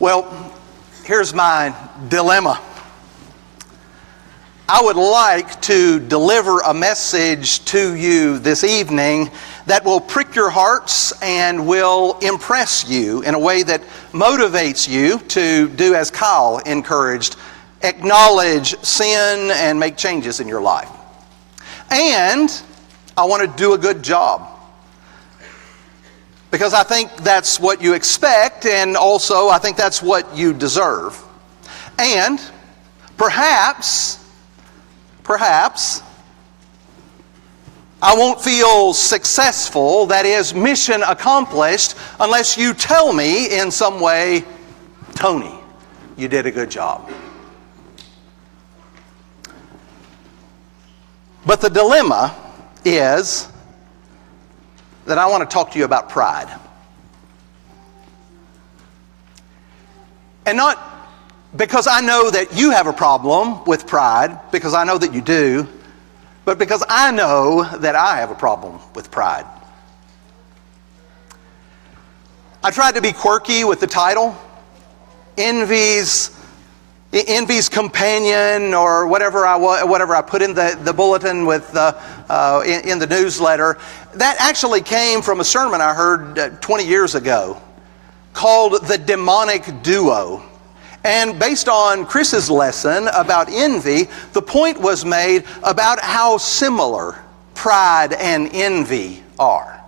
Well, here's my dilemma. I would like to deliver a message to you this evening that will prick your hearts and will impress you in a way that motivates you to do as Kyle encouraged, acknowledge sin and make changes in your life. And I want to do a good job, because I think that's what you expect, and also I think that's what you deserve. And perhaps I won't feel successful, that is, mission accomplished, unless you tell me in some way, Tony, you did a good job. But the dilemma is that I want to talk to you about pride. And not because I know that you have a problem with pride, because I know that you do, but because I know that I have a problem with pride. I tried to be quirky with the title, Envy's Companion, or whatever I put in the bulletin with in the newsletter. That actually came from a sermon I heard 20 years ago called The Demonic Duo. And based on Chris's lesson about envy, the point was made about how similar pride and envy are.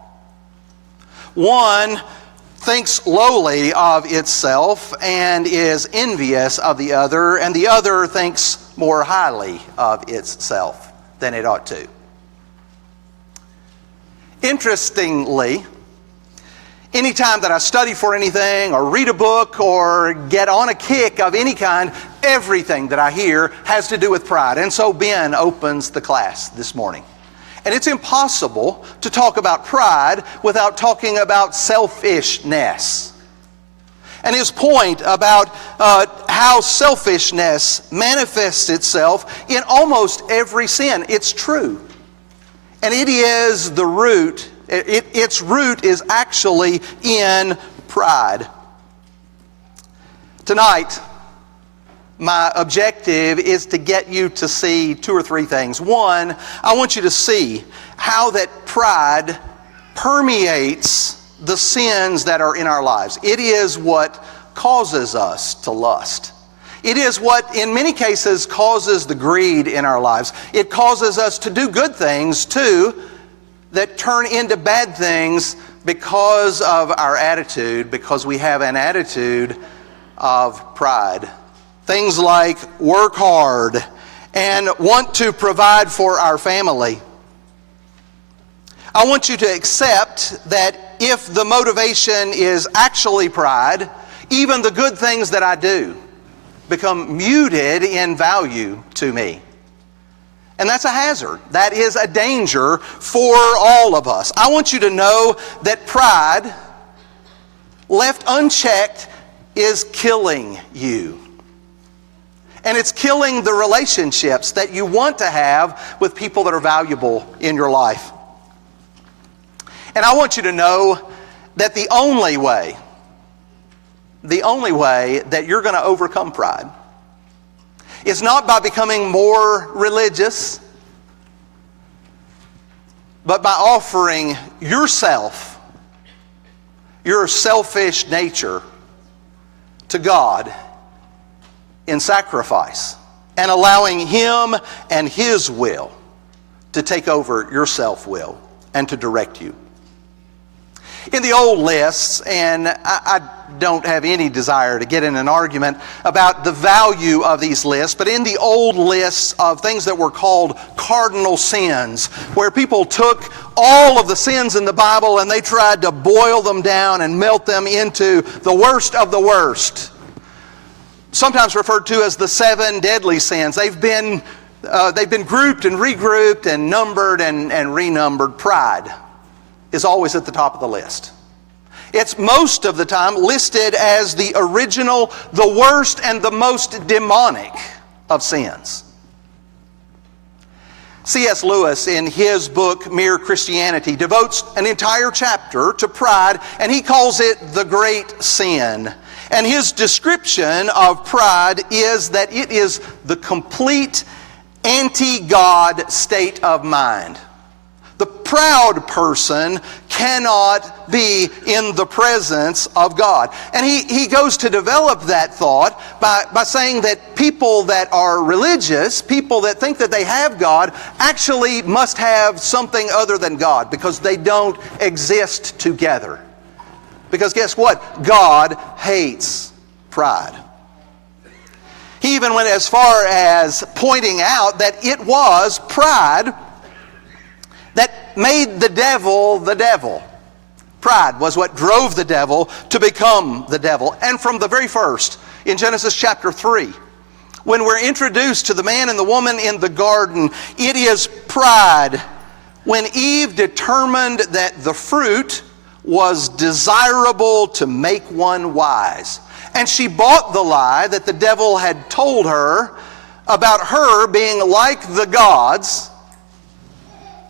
One thinks lowly of itself and is envious of the other, and the other thinks more highly of itself than it ought to. Interestingly, anytime that I study for anything or read a book or get on a kick of any kind, everything that I hear has to do with pride. And so Ben opens the class this morning. And it's impossible to talk about pride without talking about selfishness. And his point about how selfishness manifests itself in almost every sin, it's true. And it is the root. Its root is actually in pride. Tonight, my objective is to get you to see two or three things. One, I want you to see how that pride permeates the sins that are in our lives. It is what causes us to lust. It is what, in many cases, causes the greed in our lives. It causes us to do good things, too, that turn into bad things because of our attitude, because we have an attitude of pride. Things like work hard and want to provide for our family. I want you to accept that if the motivation is actually pride, even the good things that I do become muted in value to me. And that's a hazard. That is a danger for all of us. I want you to know that pride, left unchecked, is killing you. And it's killing the relationships that you want to have with people that are valuable in your life. And I want you to know that the only way that you're going to overcome pride is not by becoming more religious, but by offering yourself, your selfish nature, to God in sacrifice, and allowing Him and His will to take over your self-will and to direct you. In the old lists, and I don't have any desire to get in an argument about the value of these lists, but in the old lists of things that were called cardinal sins, where people took all of the sins in the Bible and they tried to boil them down and melt them into the worst of the worst, sometimes referred to as the 7 deadly sins. They've been grouped and regrouped and numbered and renumbered. Pride is always at the top of the list. It's most of the time listed as the original, the worst, and the most demonic of sins. C.S. Lewis, in his book, Mere Christianity, devotes an entire chapter to pride, and he calls it the great sin. And his description of pride is that it is the complete anti-God state of mind. The proud person cannot be in the presence of God. And he goes to develop that thought by saying that people that are religious, people that think that they have God, actually must have something other than God, because they don't exist together. Because guess what? God hates pride. He even went as far as pointing out that it was pride that made the devil the devil. Pride was what drove the devil to become the devil. And from the very first, in Genesis chapter 3, when we're introduced to the man and the woman in the garden, it is pride. When Eve determined that the fruit was desirable to make one wise, and she bought the lie that the devil had told her about her being like the gods,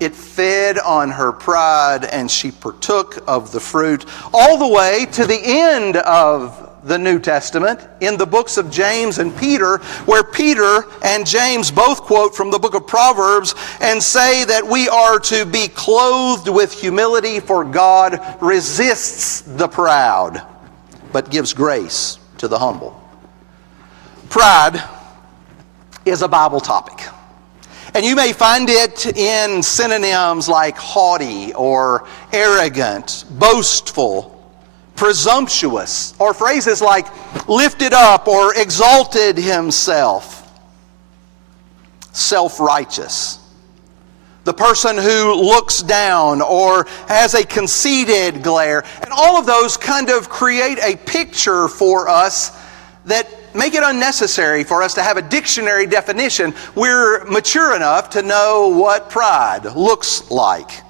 it fed on her pride, and she partook of the fruit, all the way to the end of the New Testament, in the books of James and Peter, where Peter and James both quote from the book of Proverbs and say that we are to be clothed with humility, for God resists the proud, but gives grace to the humble. Pride is a Bible topic. And you may find it in synonyms like haughty or arrogant, boastful, presumptuous, or phrases like lifted up or exalted himself, self-righteous. The person who looks down or has a conceited glare. And all of those kind of create a picture for us that make it unnecessary for us to have a dictionary definition. We're mature enough to know what pride looks like.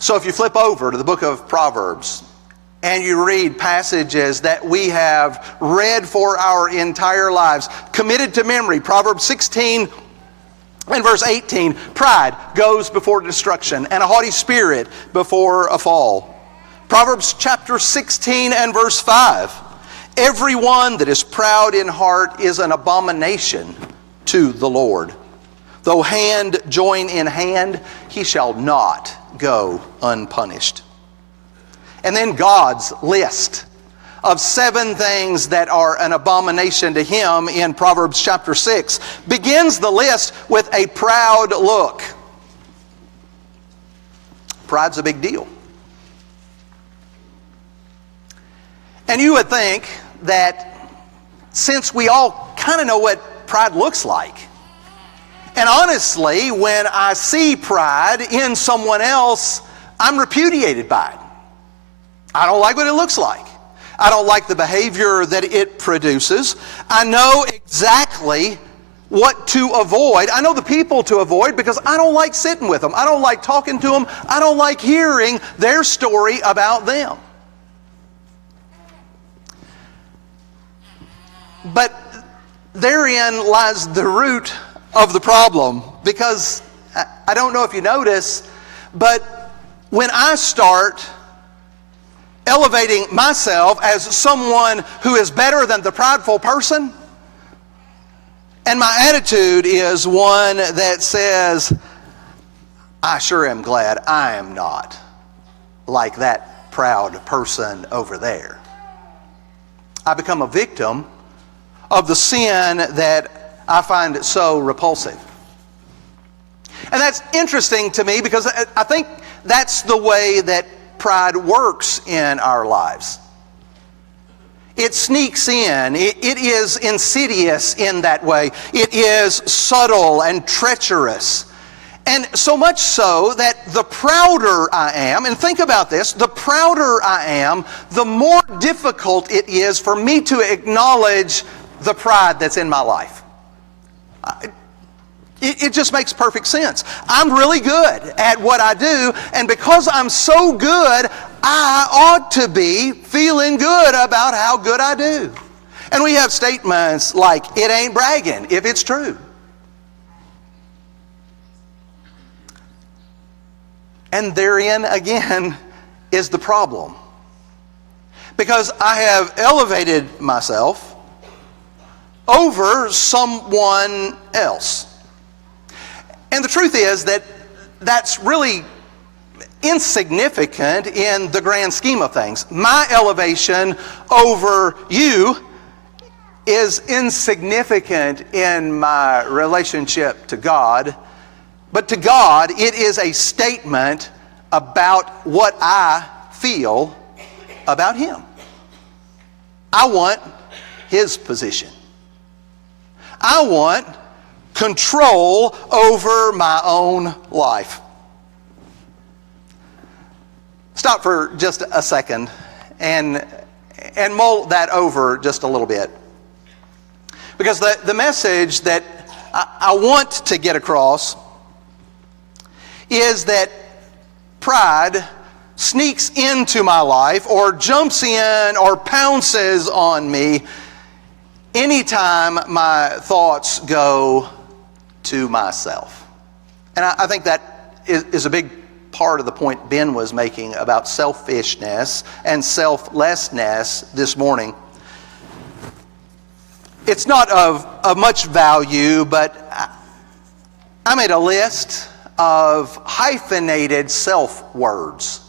So if you flip over to the book of Proverbs and you read passages that we have read for our entire lives, committed to memory, Proverbs 16 and verse 18, pride goes before destruction, and a haughty spirit before a fall. Proverbs chapter 16 and verse 5, everyone that is proud in heart is an abomination to the Lord. Though hand join in hand, he shall not go unpunished. And then God's list of 7 things that are an abomination to him in Proverbs chapter 6 begins the list with a proud look. Pride's a big deal. And you would think that since we all kind of know what pride looks like, and honestly, when I see pride in someone else, I'm repudiated by it. I don't like what it looks like. I don't like the behavior that it produces. I know exactly what to avoid. I know the people to avoid because I don't like sitting with them. I don't like talking to them. I don't like hearing their story about them. But therein lies the root of the problem, because I don't know if you notice, but when I start elevating myself as someone who is better than the prideful person, and my attitude is one that says, I sure am glad I am not like that proud person over there, I become a victim of the sin that I find so repulsive. And that's interesting to me because I think that's the way that pride works in our lives. It sneaks in. It is insidious in that way. It is subtle and treacherous. And so much so that the prouder I am, and think about this, the prouder I am, the more difficult it is for me to acknowledge the pride that's in my life. It just makes perfect sense. I'm really good at what I do, and because I'm so good, I ought to be feeling good about how good I do. And we have statements like, it ain't bragging if it's true. And therein, again, is the problem. Because I have elevated myself over someone else. And the truth is that that's really insignificant in the grand scheme of things. My elevation over you is insignificant in my relationship to God. But to God, it is a statement about what I feel about Him. I want His position. I want control over my own life. Stop for just a second and mull that over just a little bit. Because the message that I want to get across is that pride sneaks into my life or jumps in or pounces on me anytime my thoughts go to myself. And I think that is a big part of the point Ben was making about selfishness and selflessness this morning. It's not of much value, but I made a list of hyphenated self words.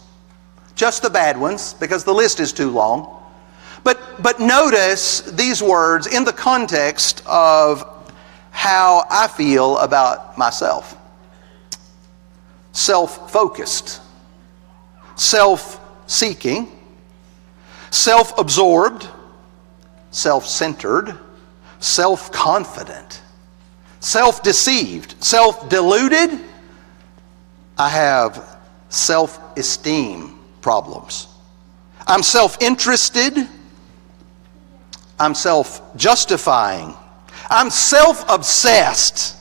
Just the bad ones, because the list is too long. But notice these words in the context of how I feel about myself. Self-focused, self-seeking, self-absorbed, self-centered, self-confident, self-deceived, self-deluded. I have self-esteem problems. I'm self-interested. I'm self-justifying. I'm self-obsessed.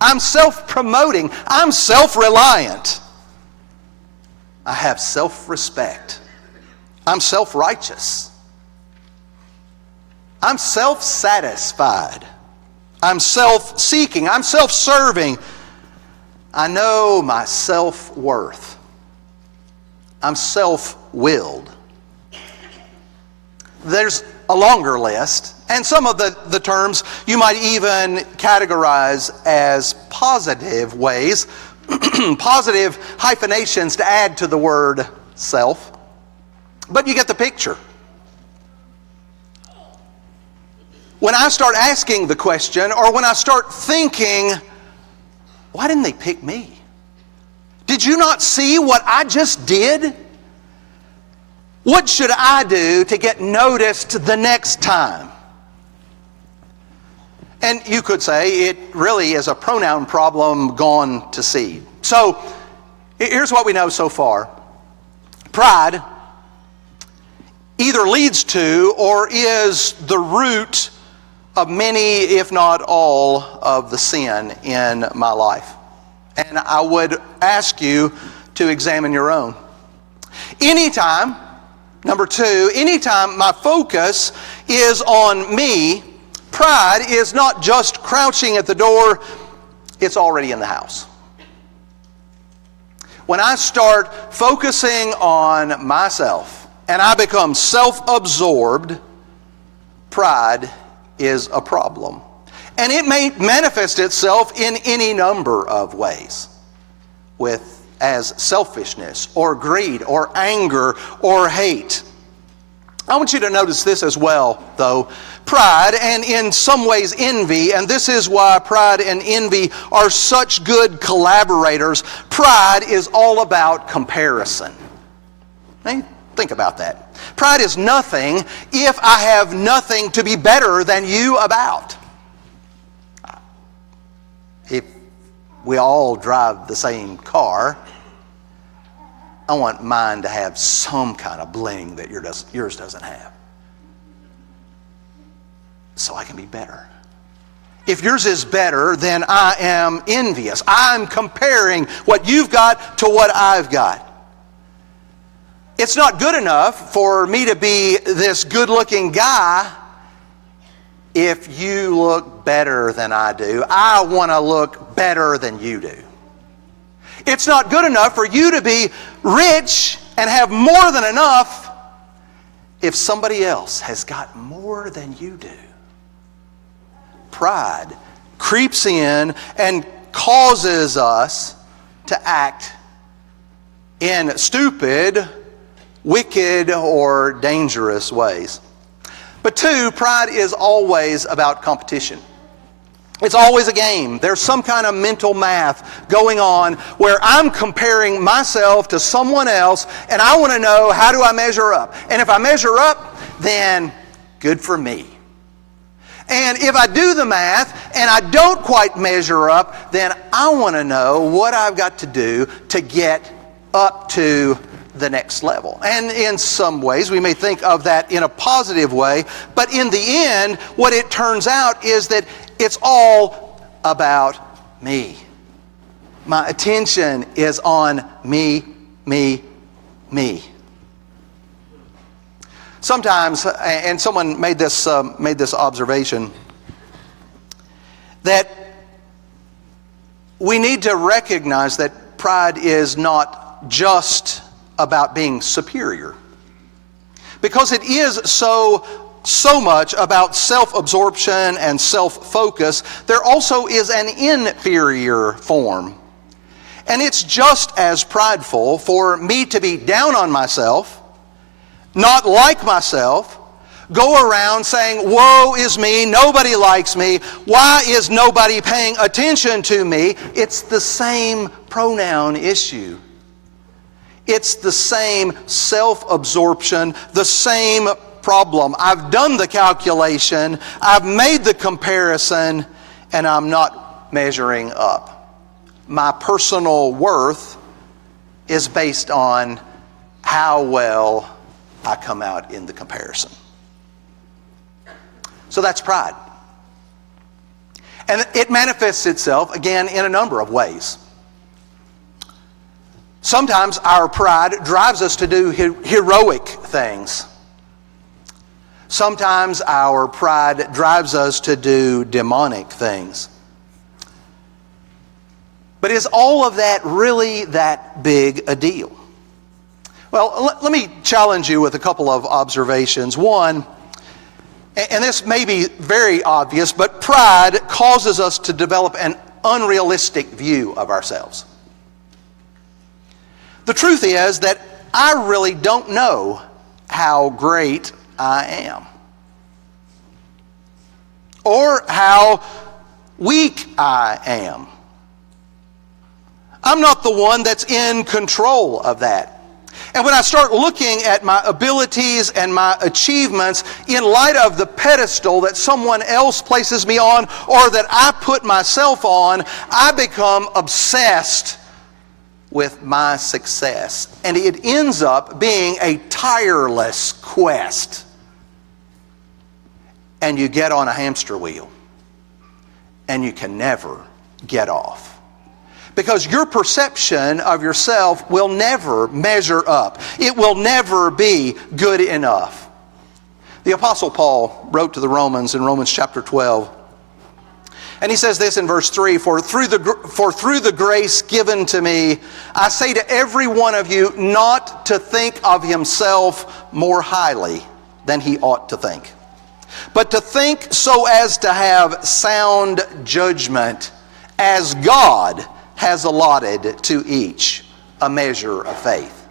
I'm self-promoting. I'm self-reliant. I have self-respect. I'm self-righteous. I'm self-satisfied. I'm self-seeking. I'm self-serving. I know my self-worth. I'm self-willed. There's a longer list, and some of the terms you might even categorize as positive ways, positive hyphenations to add to the word self. But you get the picture. When I start asking the question, or when I start thinking, why didn't they pick me? Did you not see what I just did? What should I do to get noticed the next time? And you could say it really is a pronoun problem gone to seed. So here's what we know so far. Pride either leads to or is the root of many, if not all, of the sin in my life. And I would ask you to examine your own. Anytime, number two, anytime my focus is on me, pride is not just crouching at the door, it's already in the house. When I start focusing on myself and I become self-absorbed, pride is a problem. And it may manifest itself in any number of ways, as selfishness or greed or anger or hate. I want you to notice this as well, though. Pride, and in some ways envy, and this is why pride and envy are such good collaborators. Pride is all about comparison. Now, think about that. Pride is nothing if I have nothing to be better than you about. If we all drive the same car, I want mine to have some kind of bling that yours doesn't have, so I can be better. If yours is better, then I am envious. I'm comparing what you've got to what I've got. It's not good enough for me to be this good-looking guy if you look better than I do. I want to look better than you do. It's not good enough for you to be rich and have more than enough if somebody else has got more than you do. Pride creeps in and causes us to act in stupid, wicked, or dangerous ways. But two, pride is always about competition. It's always a game. There's some kind of mental math going on where I'm comparing myself to someone else, and I want to know, how do I measure up? And if I measure up, then good for me. And if I do the math and I don't quite measure up, then I want to know what I've got to do to get up to the next level. And in some ways, we may think of that in a positive way, but in the end, what it turns out is that it's all about me. My attention is on me, me, me. Sometimes, and someone made this observation, that we need to recognize that pride is not just about being superior. Because it is so much about self-absorption and self-focus, there also is an inferior form. And it's just as prideful for me to be down on myself, not like myself, go around saying, woe is me, nobody likes me, why is nobody paying attention to me? It's the same pronoun issue. It's the same self-absorption, the same problem. I've done the calculation, I've made the comparison, and I'm not measuring up. My personal worth is based on how well I come out in the comparison. So that's pride. And it manifests itself, again, in a number of ways. Sometimes our pride drives us to do heroic things. Sometimes our pride drives us to do demonic things. But is all of that really that big a deal? Well, let me challenge you with a couple of observations. One, and this may be very obvious, but pride causes us to develop an unrealistic view of ourselves. The truth is that I really don't know how great I am, or how weak I am. I'm not the one that's in control of that. And when I start looking at my abilities and my achievements in light of the pedestal that someone else places me on, or that I put myself on, I become obsessed with my success. And it ends up being a tireless quest. And you get on a hamster wheel, and you can never get off. Because your perception of yourself will never measure up. It will never be good enough. The Apostle Paul wrote to the Romans in Romans chapter 12. And he says this in verse 3, For through the grace given to me, I say to every one of you not to think of himself more highly than he ought to think, but to think so as to have sound judgment, as God has allotted to each a measure of faith.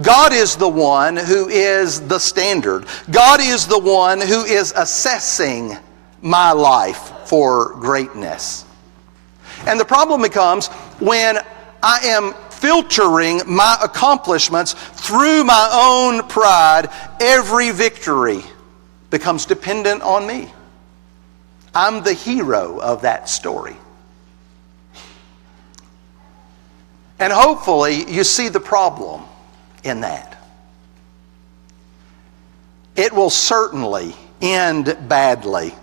God is the one who is the standard. God is the one who is assessing my life for greatness. And the problem becomes when I am filtering my accomplishments through my own pride, every victory becomes dependent on me. I'm the hero of that story. And hopefully you see the problem in that. It will certainly end badly.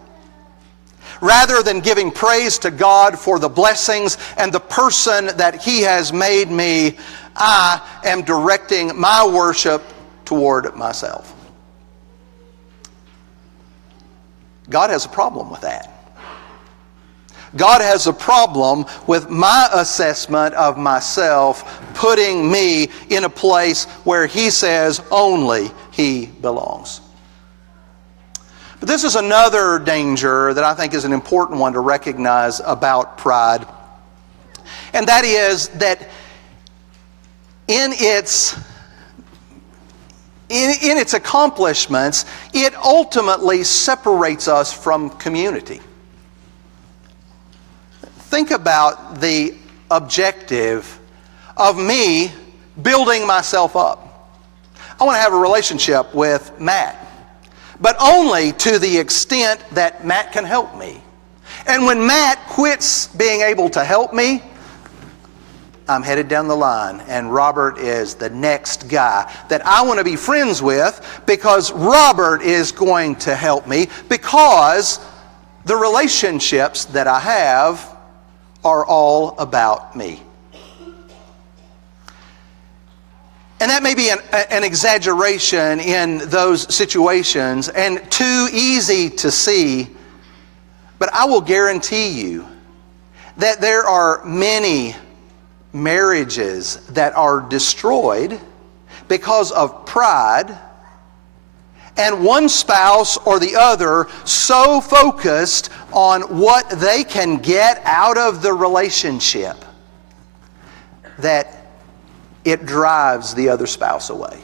Rather than giving praise to God for the blessings and the person that He has made me, I am directing my worship toward myself. God has a problem with that. God has a problem with my assessment of myself, putting me in a place where He says only He belongs. But this is another danger that I think is an important one to recognize about pride. And that is that in its accomplishments, it ultimately separates us from community. Think about the objective of me building myself up. I want to have a relationship with Matt, but only to the extent that Matt can help me. And when Matt quits being able to help me, I'm headed down the line, and Robert is the next guy that I want to be friends with, because Robert is going to help me, because the relationships that I have are all about me. And that may be an exaggeration in those situations and too easy to see, but I will guarantee you that there are many marriages that are destroyed because of pride, and one spouse or the other so focused on what they can get out of the relationship that it drives the other spouse away.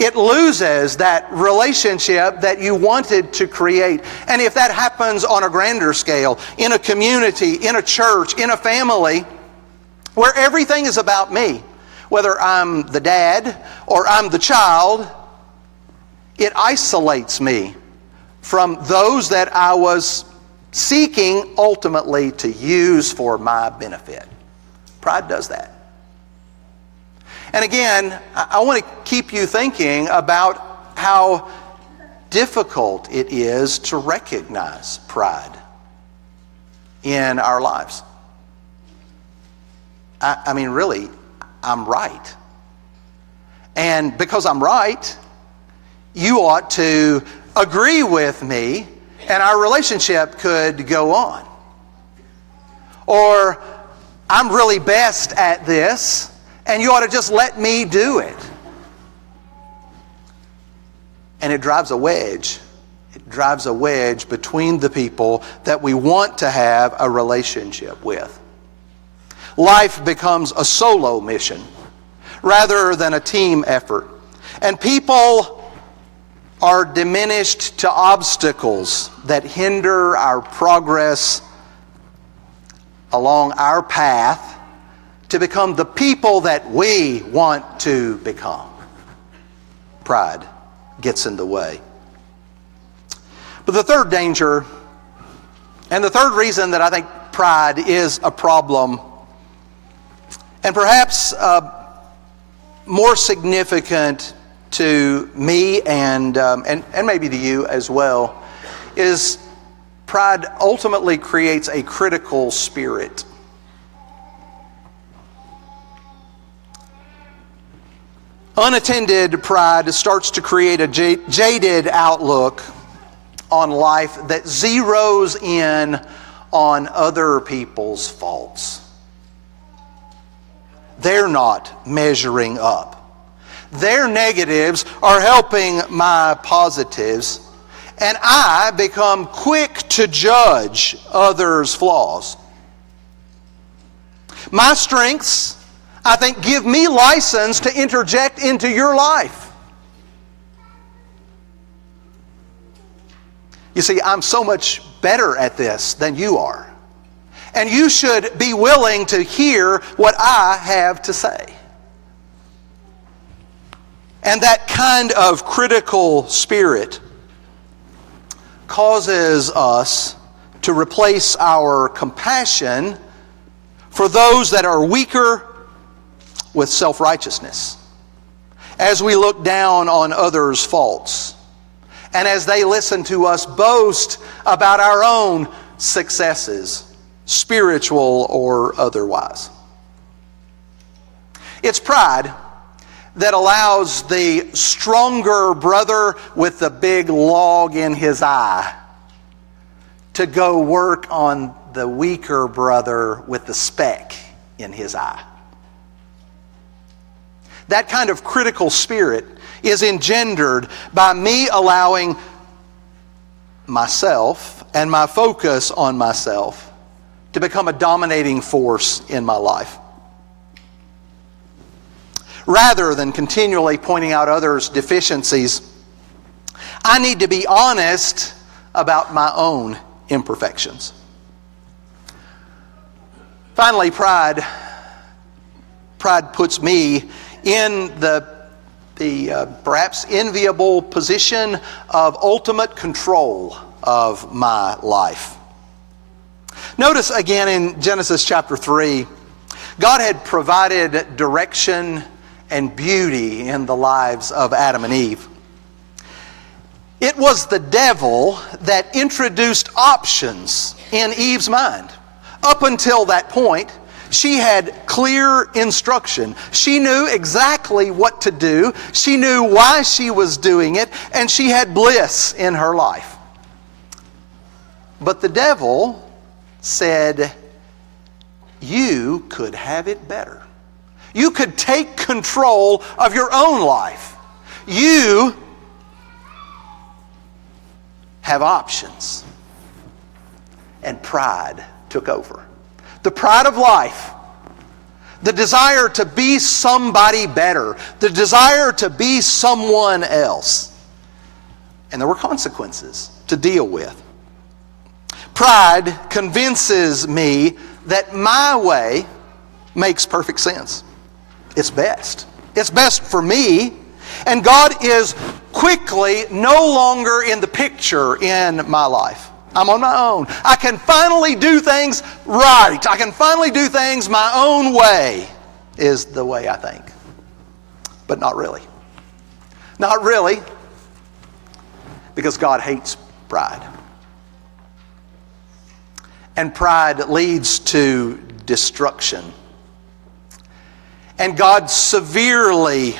It loses that relationship that you wanted to create. And if that happens on a grander scale, in a community, in a church, in a family, where everything is about me, whether I'm the dad or I'm the child, it isolates me from those that I was seeking ultimately to use for my benefit. Pride does that. And again, I want to keep you thinking about how difficult it is to recognize pride in our lives. I mean, really, I'm right. And because I'm right, you ought to agree with me, and our relationship could go on. Or, I'm really best at this, and you ought to just let me do it. And it drives a wedge. It drives a wedge between the people that we want to have a relationship with. Life becomes a solo mission rather than a team effort. And people are diminished to obstacles that hinder our progress along our path to become the people that we want to become. Pride gets in the way. But the third danger, and the third reason that I think pride is a problem, and perhaps more significant to me and maybe to you as well, is pride ultimately creates a critical spirit. Unattended pride starts to create a jaded outlook on life that zeroes in on other people's faults. They're not measuring up. Their negatives are helping my positives, and I become quick to judge others' flaws. My strengths, I think, give me license to interject into your life. You see, I'm so much better at this than you are. And you should be willing to hear what I have to say. And that kind of critical spirit causes us to replace our compassion for those that are weaker with self-righteousness, as we look down on others' faults, and as they listen to us boast about our own successes, spiritual or otherwise. It's pride that allows the stronger brother with the big log in his eye to go work on the weaker brother with the speck in his eye. That kind of critical spirit is engendered by me allowing myself and my focus on myself to become a dominating force in my life. Rather than continually pointing out others' deficiencies, I need to be honest about my own imperfections. Finally, pride puts me in the perhaps enviable position of ultimate control of my life. Notice again in Genesis chapter 3, God had provided direction and beauty in the lives of Adam and Eve. It was the devil that introduced options in Eve's mind. Up until that point, she had clear instruction. She knew exactly what to do. She knew why she was doing it, and she had bliss in her life. But the devil said, you could have it better. You could take control of your own life. You have options. And pride took over. The pride of life, the desire to be somebody better, the desire to be someone else. And there were consequences to deal with. Pride convinces me that my way makes perfect sense. It's best. It's best for me. And God is quickly no longer in the picture in my life. I'm on my own. I can finally do things right. I can finally do things my own way, is the way I think. But not really. Not really. Because God hates pride. And pride leads to destruction. And God severely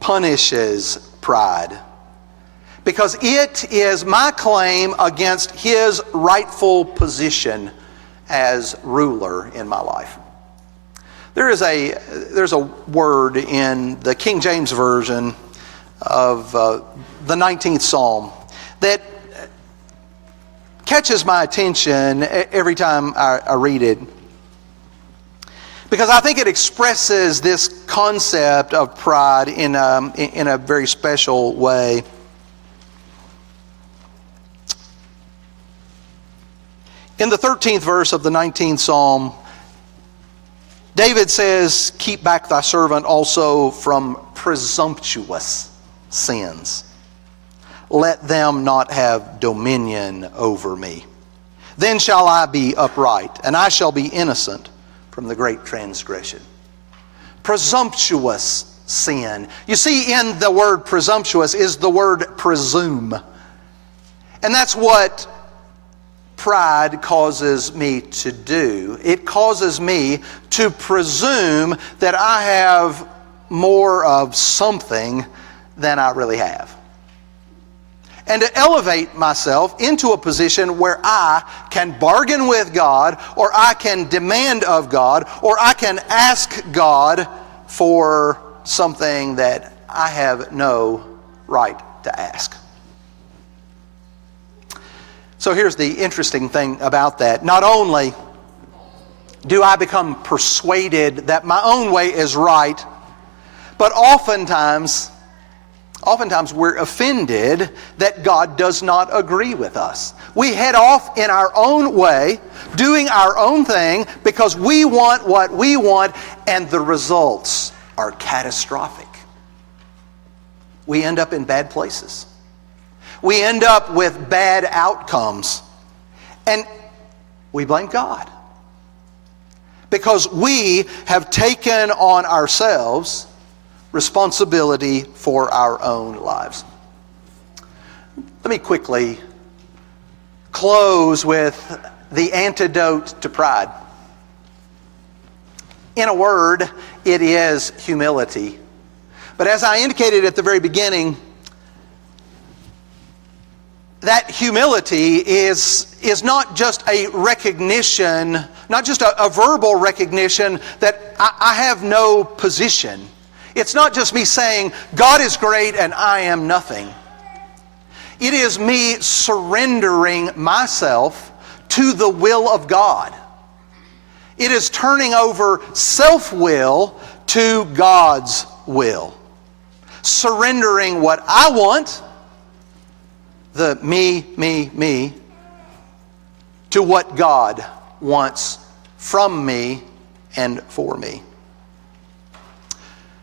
punishes pride. Because it is my claim against His rightful position as ruler in my life. There's a word in the King James Version of the 19th Psalm that catches my attention every time I read it. Because I think it expresses this concept of pride in a very special way. In the 13th verse of the 19th Psalm, David says, "Keep back thy servant also from presumptuous sins. Let them not have dominion over me. Then shall I be upright, and I shall be innocent from the great transgression." Presumptuous sin. You see, in the word presumptuous is the word presume. And that's what pride causes me to do. It causes me to presume that I have more of something than I really have. And to elevate myself into a position where I can bargain with God, or I can demand of God, or I can ask God for something that I have no right to ask. So here's the interesting thing about that. Not only do I become persuaded that my own way is right, but oftentimes we're offended that God does not agree with us. We head off in our own way, doing our own thing because we want what we want, and the results are catastrophic. We end up in bad places. We end up with bad outcomes. And we blame God. Because we have taken on ourselves responsibility for our own lives. Let me quickly close with the antidote to pride. In a word, it is humility. But as I indicated at the very beginning, that humility is not just a recognition, not just a verbal recognition that I have no position. It's not just me saying, God is great and I am nothing. It is me surrendering myself to the will of God. It is turning over self-will to God's will. Surrendering what I want, the me, to what God wants from me and for me.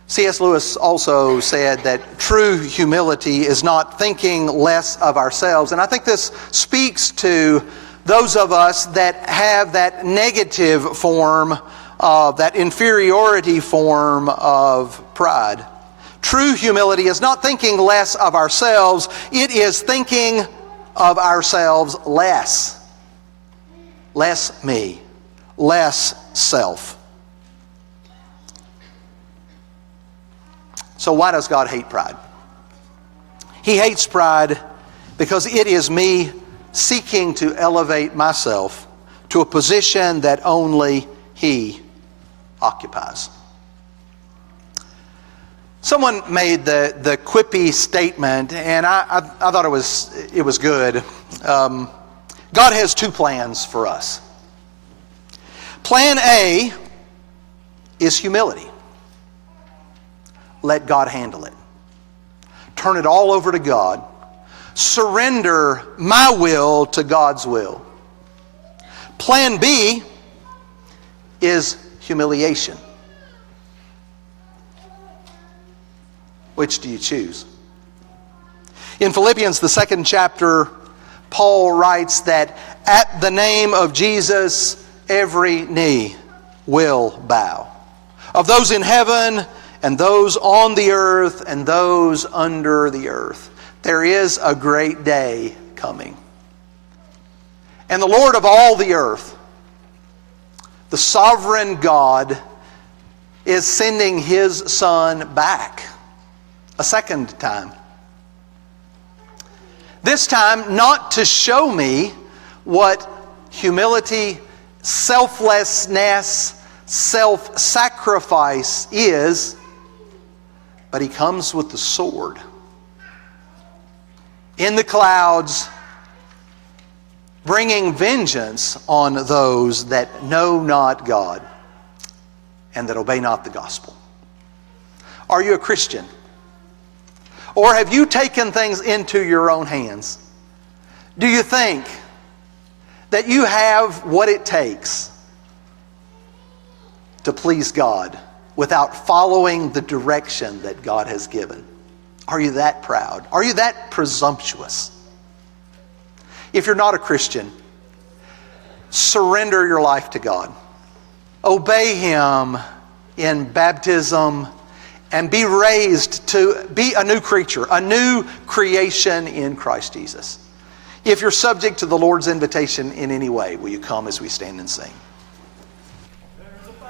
C.S. Lewis also said that true humility is not thinking less of ourselves. And I think this speaks to those of us that have that negative form of, that inferiority form of pride. True humility is not thinking less of ourselves, it is thinking of ourselves less. Less me, less self. So why does God hate pride? He hates pride because it is me seeking to elevate myself to a position that only He occupies. Someone made the quippy statement, and I thought it was good. God has two plans for us. Plan A is humility. Let God handle it. Turn it all over to God. Surrender my will to God's will. Plan B is humiliation. Which do you choose? In Philippians, the 2nd chapter, Paul writes that at the name of Jesus, every knee will bow. Of those in heaven and those on the earth and those under the earth. There is a great day coming. And the Lord of all the earth, the sovereign God, is sending His Son back a second time. This time not to show me what humility, selflessness, self-sacrifice is, but He comes with the sword. In the clouds, bringing vengeance on those that know not God and that obey not the gospel. Are you a Christian? Or have you taken things into your own hands? Do you think that you have what it takes to please God without following the direction that God has given? Are you that proud? Are you that presumptuous? If you're not a Christian, surrender your life to God. Obey Him in baptism and be raised to be a new creature, a new creation in Christ Jesus. If you're subject to the Lord's invitation in any way, will you come as we stand and sing?